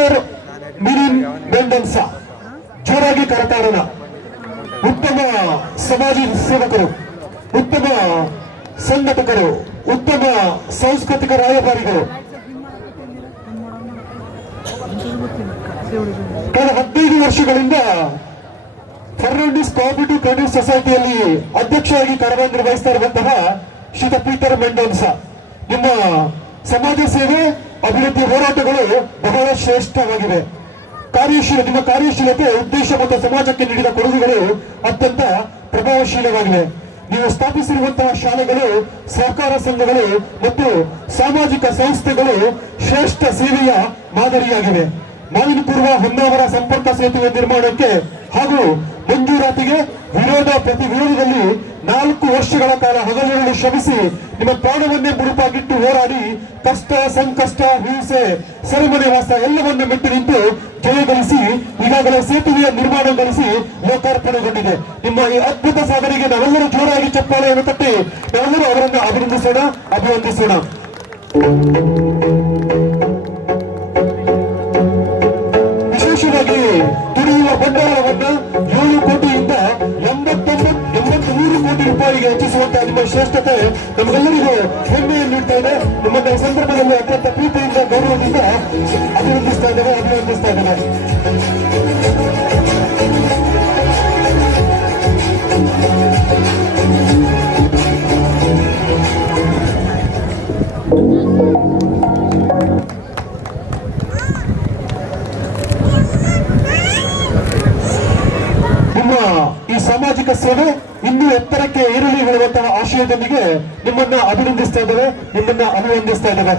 Peter Milind ಮೆಂಡನ್ಸ ಜೋರಾಗಿ ಕರತಾಡೋಣ. ಉತ್ತಮ ಸಮಾಜ ಸೇವಕರು, ಉತ್ತಮ ಸಂಘಟಕರು, ಉತ್ತಮ ಸಾಂಸ್ಕೃತಿಕ ರಾಯಭಾರಿಗಳು. ಕಳೆದ 15 ವರ್ಷಗಳಿಂದ ಫರ್ನಾಂಡಿಸ್ ಕೋಆಪರೇಟಿವ್ ಕ್ರೆಡಿಟ್ ಸೊಸೈಟಿಯಲ್ಲಿ ಅಧ್ಯಕ್ಷರಾಗಿ ಕಾರ್ಯನಿರ್ವಹಿಸ್ತಾ ಇರುವಂತಹ ಶ್ರೀತ ಪೀಟರ್ ಮೆಂಡೋನ್ಸ, ನಿಮ್ಮ ಸಮಾಜ ಸೇವೆ ಅಭಿವೃದ್ಧಿ ಹೋರಾಟಗಳು ಬಹಳ ಶ್ರೇಷ್ಠವಾಗಿವೆ. ನಿಮ್ಮ ಕಾರ್ಯಶೀಲತೆ, ಉದ್ದೇಶ ಮತ್ತು ಸಮಾಜಕ್ಕೆ ನೀಡಿದ ಕೊಡುಗೆಗಳು ಅತ್ಯಂತ ಪ್ರಭಾವಶೀಲವಾಗಿವೆ. ನೀವು ಸ್ಥಾಪಿಸಿರುವಂತಹ ಶಾಲೆಗಳು, ಸಹಕಾರ ಸಂಘಗಳು ಮತ್ತು ಸಾಮಾಜಿಕ ಸಂಸ್ಥೆಗಳು ಶ್ರೇಷ್ಠ ಸೇವೆಯ ಮಾದರಿಯಾಗಿವೆ. ಮಾವಿನ ಪೂರ್ವ ಹೊನ್ನಾವರ ಸಂಪರ್ಕ ಸೇತುವೆ ನಿರ್ಮಾಣಕ್ಕೆ ಹಾಗೂ ಮಂಜೂರಾತಿಗೆ ಪ್ರತಿ ವಿರೋಧದಲ್ಲಿ 4 ವರ್ಷಗಳ ಕಾಲ ಹಗಲಿರುಳು ಶ್ರಮಿಸಿ ನಿಮ್ಮ ಪ್ರಾಣವನ್ನೇ ಮುಡುಪಾಗಿಟ್ಟು ಹೋರಾಡಿ ಕಷ್ಟ, ಸಂಕಷ್ಟ, ಹಿಂಸೆ, ಸೆರೆಮನೆ ವಾಸ ಎಲ್ಲವನ್ನ ಮೆಟ್ಟಿ ನಿಂತು ಜಯಗಳಿಸಿ ಈಗಾಗಲೇ ಸೇತುವೆಯ ನಿರ್ಮಾಣಗೊಳಿಸಿ ಲೋಕಾರ್ಪಣೆಗೊಂಡಿದೆ. ನಿಮ್ಮ ಈ ಅದ್ಭುತ ಸಾಧನೆಗೆ ನಾವೆಲ್ಲರೂ ಜೋರಾಗಿ ಚಪ್ಪಾಳೆಯನ್ನು ತಟ್ಟಿ ನಾವೆಲ್ಲರೂ ಅವರನ್ನು ಅಭಿವಂದಿಸೋಣ. ವಿಶೇಷವಾಗಿ ದುಡಿಯುವ ಬಂಡವಾಳವನ್ನ 7 ಕೋಟಿಯಿಂದ 83 ಕೋಟಿ ರೂಪಾಯಿಗೆ ಹೆಚ್ಚಿಸುವಂತಹ ನಿಮ್ಮ ಶ್ರೇಷ್ಠತೆ ನಮಗೆಲ್ಲರಿಗೂ ಹೆಮ್ಮೆಯನ್ನು ನೀಡ್ತಾ ಇದೆ. ನಿಮ್ಮನ್ನ ಈ ಸಂದರ್ಭದಲ್ಲಿ ಅತ್ಯಂತ ಪ್ರೀತಿಯಿಂದ, ಗೌರವದಿಂದ ಅಭಿನಂದಿಸ್ತಾ ಇದ್ದೇವೆ. ನಿಮ್ಮ ಈ ಸಾಮಾಜಿಕ ಸೇವೆ ಇನ್ನೂ ಎತ್ತರಕ್ಕೆ ಏರಲಿ ಹೇಳುವಂತಹ ಆಶಯದೊಂದಿಗೆ ನಿಮ್ಮನ್ನ ಅಭಿನಂದಿಸ್ತಾ ಇದ್ದೇವೆ, ನಿಮ್ಮನ್ನ ಅಭಿವಂದಿಸ್ತಾ ಇದ್ದೇವೆ.